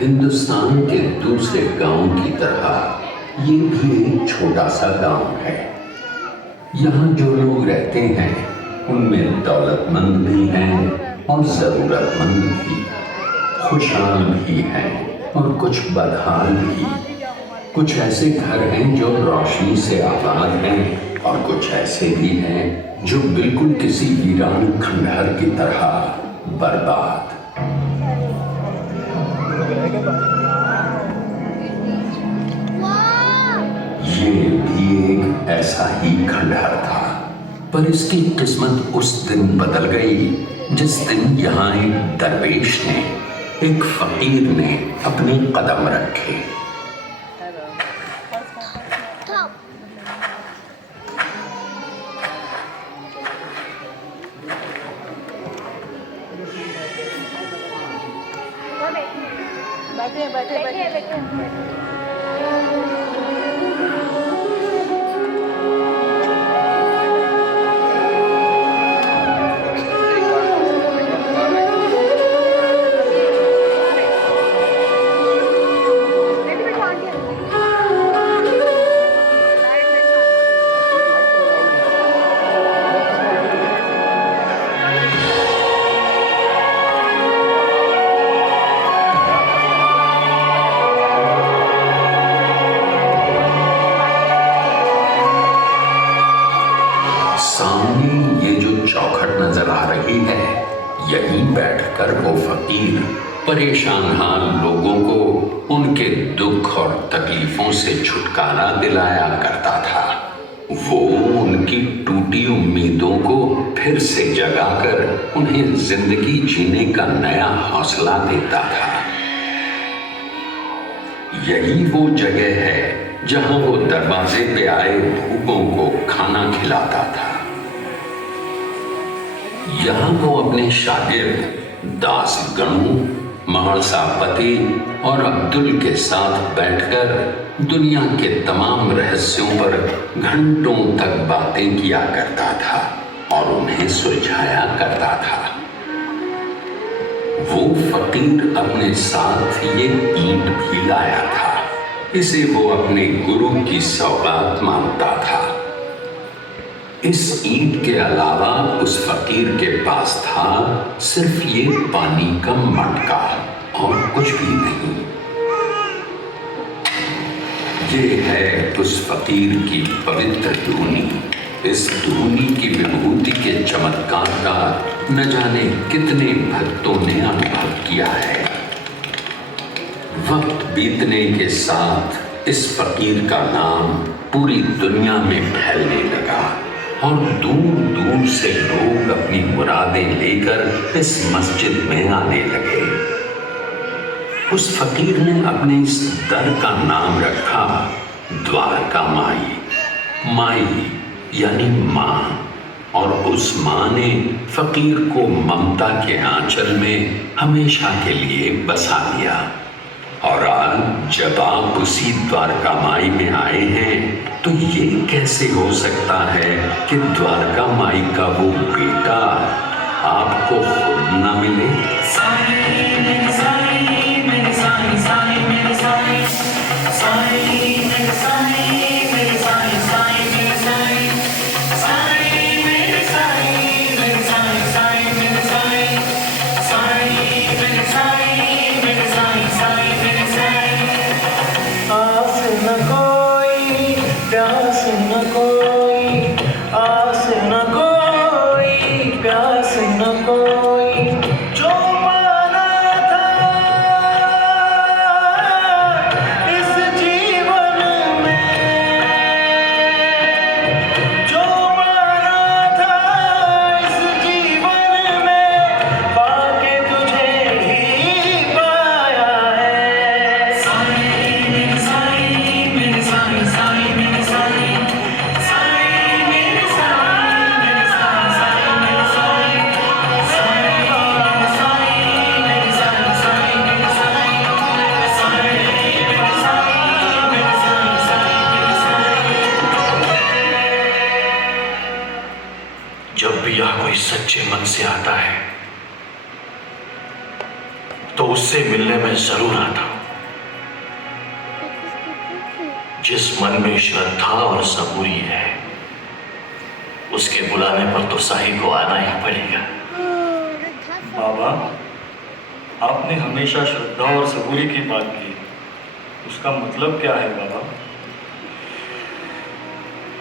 हिंदुस्तान के दूसरे गांव की तरह ये भी एक छोटा सा गांव है। यहाँ जो लोग रहते हैं उनमें दौलतमंद भी हैं और ज़रूरतमंद भी, खुशहाल भी हैं और कुछ बदहाल भी। कुछ ऐसे घर हैं जो रोशनी से आबाद हैं और कुछ ऐसे भी हैं जो बिल्कुल किसी वीरान खंडहर की तरह बर्बाद। ये भी एक ऐसा ही खंडहर था, पर इसकी किस्मत उस दिन बदल गई जिस दिन यहाँ एक दरवेश ने, एक फकीर ने अपने कदम रखे। बैठे बैठे बैठे बैठे। सामने ये जो चौखट नजर आ रही है, यहीं बैठकर वो फकीर परेशान हाल लोगों को उनके दुख और तकलीफों से छुटकारा दिलाया करता था। वो उनकी टूटी उम्मीदों को फिर से जगाकर उन्हें जिंदगी जीने का नया हौसला देता था। यही वो जगह है जहां वो दरवाजे पे आए भूखों को खाना खिलाता था। यहाँ वो अपने शागिर्द दास गणू, महर्षा पति और अब्दुल के साथ बैठकर दुनिया के तमाम रहस्यों पर घंटों तक बातें किया करता था और उन्हें सुलझाया करता था। वो फकीर अपने साथ ये ईंट भी लाया था। इसे वो अपने गुरु की सौगात मानता था। इस ईंट के अलावा उस फकीर के पास था सिर्फ ये पानी का मटका और कुछ भी नहीं। ये है उस फकीर की पवित्र धूनी। इस धूनी की विभूति के चमत्कार का न जाने कितने भक्तों ने अनुभव किया है। वक्त बीतने के साथ इस फकीर का नाम पूरी दुनिया में फैलने लगा और दूर दूर से लोग अपनी मुरादें लेकर इस मस्जिद में आने लगे। उस फकीर ने अपने इस दर का नाम रखा द्वारका माई। माई यानी माँ, और उस माँ ने फकीर को ममता के आंचल में हमेशा के लिए बसा लिया। और आज जब आप उसी द्वारका माई में आए हैं तो ये कैसे हो सकता है कि द्वारका माई का वो बेटा आपको खुद न मिले? प्यास न कोई, आस न कोई, प्यास न कोई, जो पाना था इस जीवन में, जो पाना था इस जीवन में, पाके तुझे ही पाया है। साईं मेरे साईं मेरे साईं साईं मेरे साईं, साईं मेरे साईं मेरे साईं साईं मेरे साईं, साईं मेरे साईं साईं मेरे साईं, साईं मेरे साईं मेरे साईं साईं मेरे साईं। जब भी यह कोई सच्चे मन से आता है तो उससे मिलने में जरूर आता हूं। जिस मन में श्रद्धा और सबूरी है, उसके बुलाने पर तो साई को आना ही पड़ेगा। बाबा, आपने हमेशा श्रद्धा और सबूरी की बात की, उसका मतलब क्या है बाबा?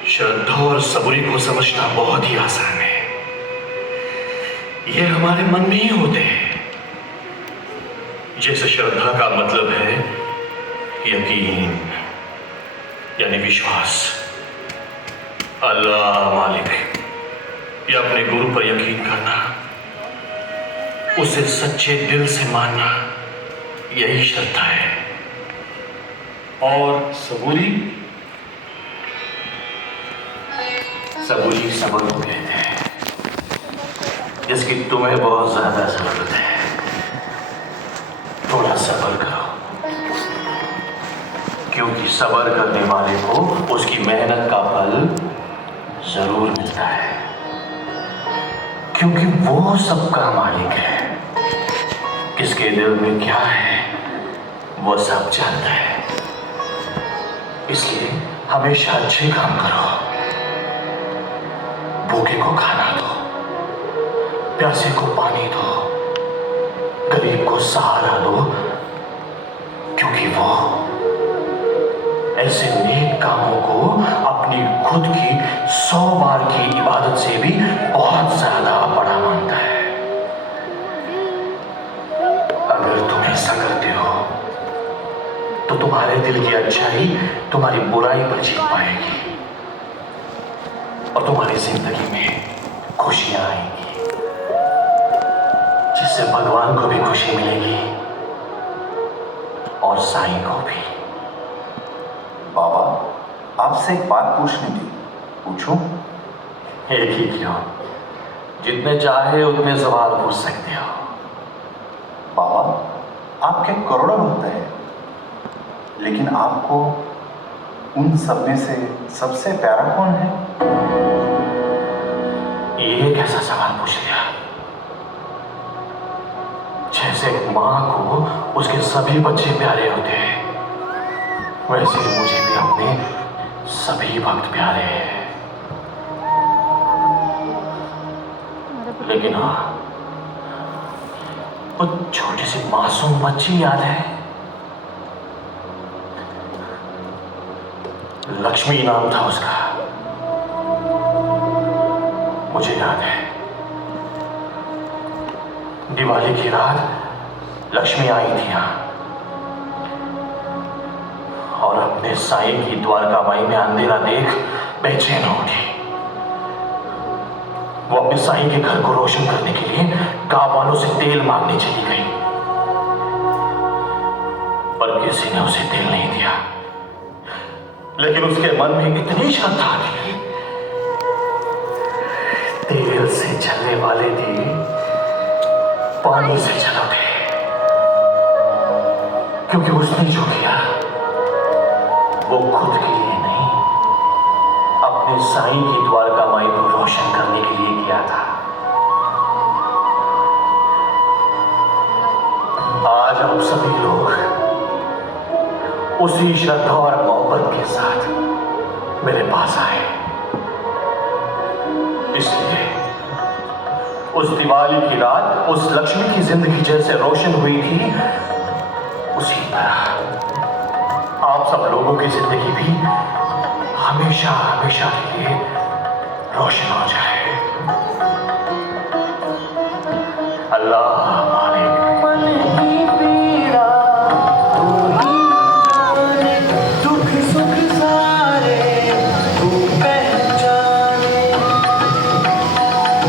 श्रद्धा और सबूरी को समझना बहुत ही आसान है। ये हमारे मन में ही होते हैं। जैसे श्रद्धा का मतलब है यकीन, यानी विश्वास। अल्लाह मालिक या अपने गुरु पर यकीन करना, उसे सच्चे दिल से मानना, यही श्रद्धा है। और सबूरी? सबूरी सबर को कहते हैं, जिसकी तुम्हें बहुत ज्यादा जरूरत है। थोड़ा सबर करो, क्योंकि सबर करने वाले को उसकी मेहनत का फल जरूर मिलता है, क्योंकि वो सबका मालिक है। किसके दिल में क्या है वो सब जानता है। इसलिए हमेशा अच्छे काम करो। भूखे को खाना दो, प्यासे को पानी दो, गरीब को सहारा दो, क्योंकि वो ऐसे नेक कामों को अपनी खुद की 100 बार की इबादत से भी बहुत ज्यादा बड़ा मानता है। अगर तुम ऐसा करते हो तो तुम्हारे दिल की अच्छाई तुम्हारी बुराई पर जीत पाएगी और तुम्हारी जिंदगी में खुशियां आएंगी, जिससे भगवान को भी खुशी मिलेगी और साईं को भी। बाबा, आपसे एक बात पूछनी थी, पूछूं? एक ही क्यों, जितने चाहे उतने सवाल पूछ सकते हो। बाबा, आपके करोड़ों भक्त हैं, लेकिन आपको उन सब में से सबसे प्यारा कौन है? ये कैसा सवाल पूछ लिया? जैसे एक माँ को उसके सभी बच्चे प्यारे होते हैं, वैसे ही मुझे भी अपने सभी भक्त प्यारे हैं। लेकिन हाँ, वो छोटी सी मासूम बच्ची याद है? लक्ष्मी नाम था उसका, मुझे याद है। दिवाली की रात लक्ष्मी आई थी यहाँ और अपने साईं की द्वारकामाई में अंधेरा देख बेचैन हो उठी। वो अपने साईं के घर को रोशन करने के लिए गांव वालों से तेल मांगने चली गई, पर किसी ने उसे तेल नहीं दिया। लेकिन उसके मन में इतनी श्रद्धा थी, तेल से चलने वाले दिए पानी से चलाते, क्योंकि उसने जो किया वो खुद के लिए नहीं, अपने साईं की द्वारकामाई को रोशन करने के लिए किया था। आज आप सभी लोग उसी श्रद्धा और मोहब्बत के साथ मेरे पास आए, इसलिए उस दिवाली की रात उस लक्ष्मी की जिंदगी जैसे रोशन हुई थी, उसी तरह आप सब लोगों की जिंदगी भी हमेशा हमेशा के लिए रोशन हो जाए। अल्लाह